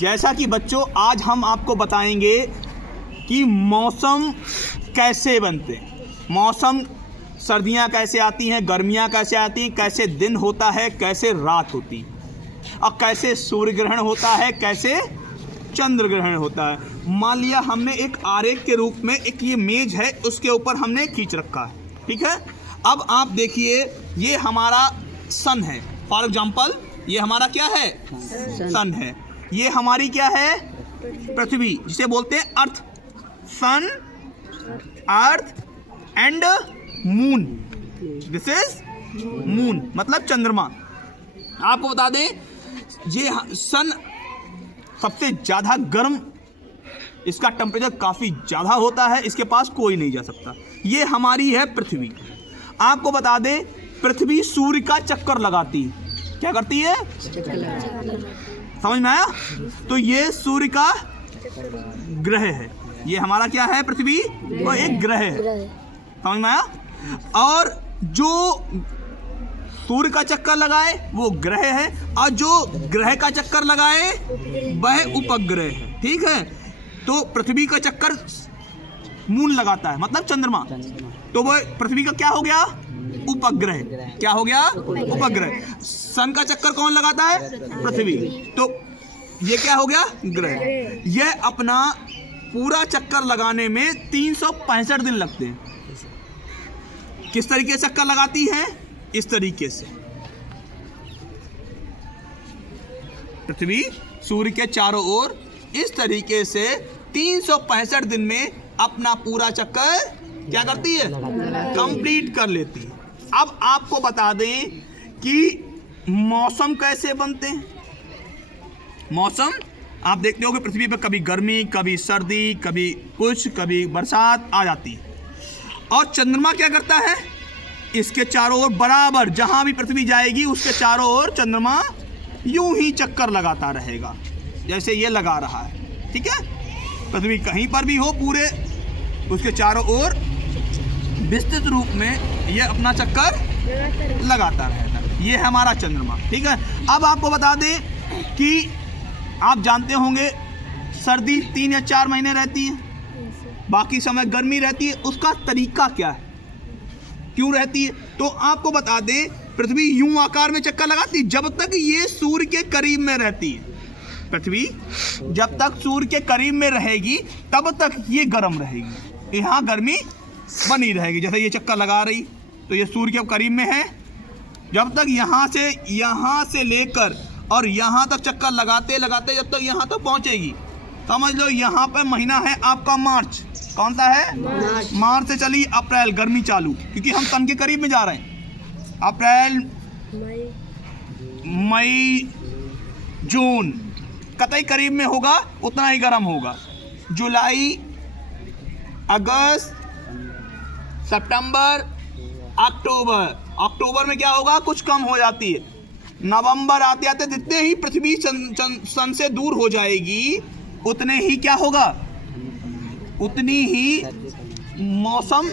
जैसा कि बच्चों आज हम आपको बताएंगे कि मौसम कैसे बनते हैं। मौसम सर्दियां कैसे आती हैं, गर्मियां कैसे आती हैं, कैसे दिन होता है, कैसे रात होती है और कैसे सूर्य ग्रहण होता है, कैसे चंद्र ग्रहण होता है। मान लिया हमने एक आरेख के रूप में एक ये मेज है, उसके ऊपर हमने खींच रखा है, ठीक है। अब आप देखिए ये हमारा सन है, फॉर एग्जाम्पल ये हमारा क्या है, सन है। ये हमारी क्या है, पृथ्वी, जिसे बोलते हैं earth. Sun, earth and moon, this is moon मतलब चंद्रमा। आपको बता दें ये सन सबसे ज़्यादा गर्म, इसका टेम्परेचर काफ़ी ज़्यादा होता है, इसके पास कोई नहीं जा सकता। ये हमारी है पृथ्वी। आपको बता दें पृथ्वी सूर्य का चक्कर लगाती है। क्या करती है? समझ में आया? तो ये सूर्य का ग्रह है, ये हमारा क्या है, पृथ्वी, वो एक ग्रह है। समझ में आया? और जो सूर्य का चक्कर लगाए वो ग्रह है, और जो ग्रह का चक्कर लगाए वह उपग्रह है, ठीक है। तो पृथ्वी का चक्कर मून लगाता है, मतलब चंद्रमा, तो वह पृथ्वी का क्या हो गया, उपग्रह। क्या हो गया, उपग्रह। सन का चक्कर कौन लगाता है, पृथ्वी, तो ये क्या हो गया, ग्रह। यह अपना पूरा चक्कर लगाने में 365 दिन लगते हैं। किस तरीके से चक्कर लगाती है, इस तरीके से पृथ्वी सूर्य के चारों ओर इस तरीके से 365 दिन में अपना पूरा चक्कर क्या करती है, कंप्लीट कर लेती है। अब आपको बता दें कि मौसम कैसे बनते हैं। मौसम आप देखते हो कि पृथ्वी पर कभी गर्मी, कभी सर्दी, कभी कुछ, कभी बरसात आ जाती है। और चंद्रमा क्या करता है, इसके चारों ओर बराबर जहां भी पृथ्वी जाएगी उसके चारों ओर चंद्रमा यूं ही चक्कर लगाता रहेगा, जैसे ये लगा रहा है, ठीक है। पृथ्वी कहीं पर भी हो, पूरे उसके चारों ओर विस्तृत रूप में ये अपना चक्कर लगाता रहेगा। ये है हमारा चंद्रमा, ठीक है। अब आपको बता दें कि आप जानते होंगे सर्दी 3 या 4 महीने रहती है, बाकी समय गर्मी रहती है। उसका तरीका क्या है, क्यों रहती है, तो आपको बता दें पृथ्वी यूं आकार में चक्कर लगाती है जब तक ये सूर्य के करीब में रहती है। पृथ्वी जब तक सूर्य के करीब में रहेगी तब तक ये गर्म रहेगी, यहाँ गर्मी बनी रहेगी। जैसे ये चक्कर लगा रही तो ये सूर्य के करीब में है, जब तक यहाँ से लेकर और यहाँ तक चक्कर लगाते लगाते जब तक यहाँ तक पहुँचेगी। समझ लो यहाँ पे महीना है आपका मार्च, कौन सा है, मार्च से चली अप्रैल, गर्मी चालू, क्योंकि हम सन के करीब में जा रहे हैं। अप्रैल, मई, जून कतई करीब में होगा उतना ही गर्म होगा। जुलाई, अगस्त, सितंबर, अक्टूबर में क्या होगा, कुछ कम हो जाती है। नवंबर आते आते जितने ही पृथ्वी सन से दूर हो जाएगी उतने ही क्या होगा, उतनी ही मौसम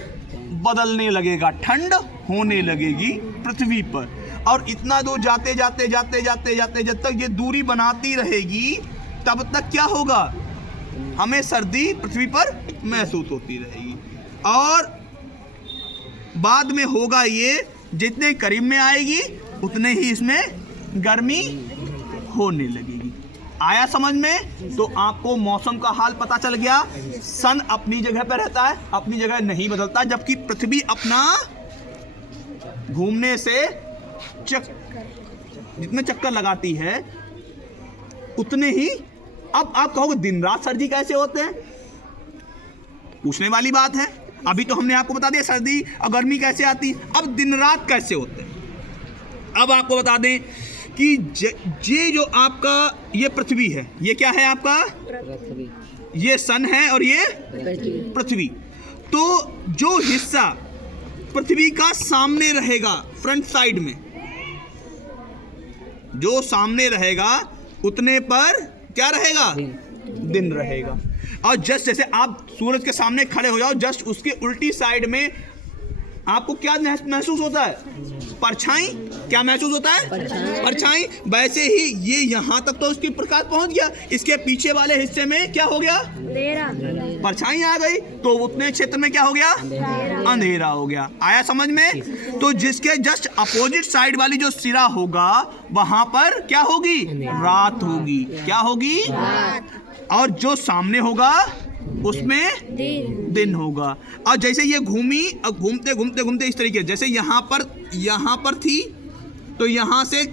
बदलने लगेगा, ठंड होने लगेगी पृथ्वी पर। और इतना दूर जाते जाते जाते जाते जाते जब तक ये दूरी बनाती रहेगी तब तक क्या होगा, हमें सर्दी पृथ्वी पर महसूस होती रहेगी। और बाद में होगा ये, जितने करीब में आएगी उतने ही इसमें गर्मी होने लगेगी। आया समझ में? तो आपको मौसम का हाल पता चल गया। सन अपनी जगह पर रहता है, अपनी जगह नहीं बदलता, जबकि पृथ्वी अपना घूमने से जितने चक्कर लगाती है उतने ही। अब आप कहोगे दिन रात सर्दी कैसे होते हैं, पूछने वाली बात है। अभी तो हमने आपको बता दिया सर्दी और गर्मी कैसे आती है, अब दिन रात कैसे होते हैं। अब आपको बता दें कि ये जो आपका ये पृथ्वी है, ये क्या है आपका, ये सन है और ये पृथ्वी। तो जो हिस्सा पृथ्वी का सामने रहेगा, फ्रंट साइड में जो सामने रहेगा उतने पर क्या रहेगा, दिन रहेगा। और जस्ट जैसे आप सूरज के सामने खड़े हो जाओ, जस्ट उसके उल्टी साइड में आपको क्या महसूस होता है, परछाई। क्या महसूस होता है? परछाई। वैसे ही ये यहाँ तक तो उसकी प्रकाश पहुंच गया, इसके पीछे वाले हिस्से में क्या हो गया? परछाई आ गई, तो उतने क्षेत्र में क्या हो गया? अंधेरा हो गया। आया समझ में? तो जिसके जस्ट अपोजिट साइड वाली जो सिरा होगा वहां पर क्या होगी? रात होगी। क्या होगी? और जो सामने होगा उसमें दिन होगा। और जैसे ये घूमी, अब घूमते घूमते घूमते इस तरीके, जैसे यहाँ पर थी तो यहाँ से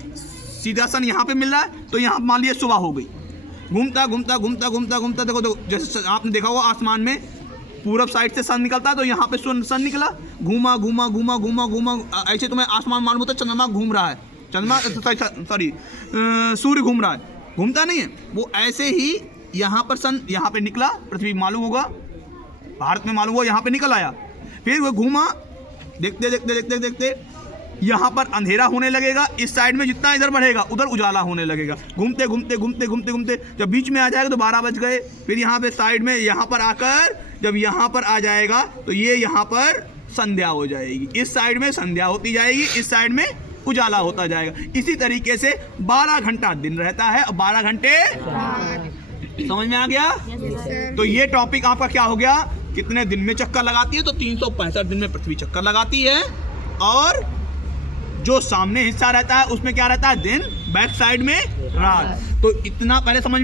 सीधा सन यहाँ पे मिल रहा है, तो यहाँ मान लिया सुबह हो गई। घूमता घूमता घूमता घूमता घूमता देखो जैसे आपने देखा होगा आसमान में पूरब साइड से सन निकलता है, तो यहाँ पे सन निकला, घूमा घूमा घूमा घूमा घूमा, ऐसे तुम्हें आसमान मालूम होता है चंद्रमा घूम रहा है, चंद्रमा सॉरी सूर्य घूम रहा है, घूमता नहीं है वो। ऐसे ही यहाँ पर सन यहाँ पे निकला, पृथ्वी मालूम होगा, भारत में मालूम हुआ, यहाँ पे निकल आया, फिर वो घूमा, देखते देखते देखते देखते यहाँ पर अंधेरा होने लगेगा, इस साइड में जितना इधर बढ़ेगा उधर उजाला होने लगेगा। घूमते घूमते घूमते घूमते घूमते जब बीच में आ जाएगा तो 12 बज गए, फिर यहाँ पे साइड में यहाँ पर आकर जब यहाँ पर आ जाएगा तो ये यहाँ पर संध्या हो जाएगी, इस साइड में संध्या होती जाएगी, इस साइड में उजाला होता जाएगा। इसी तरीके से 12 घंटा दिन रहता है और 12 घंटे समझ में आ गया? तो ये टॉपिक आपका क्या हो गया? कितने दिन में चक्कर लगाती है? तो 365 दिन में पृथ्वी चक्कर लगाती है, और जो सामने हिस्सा रहता है उसमें क्या रहता है? दिन, बैक साइड में रात। तो इतना पहले समझ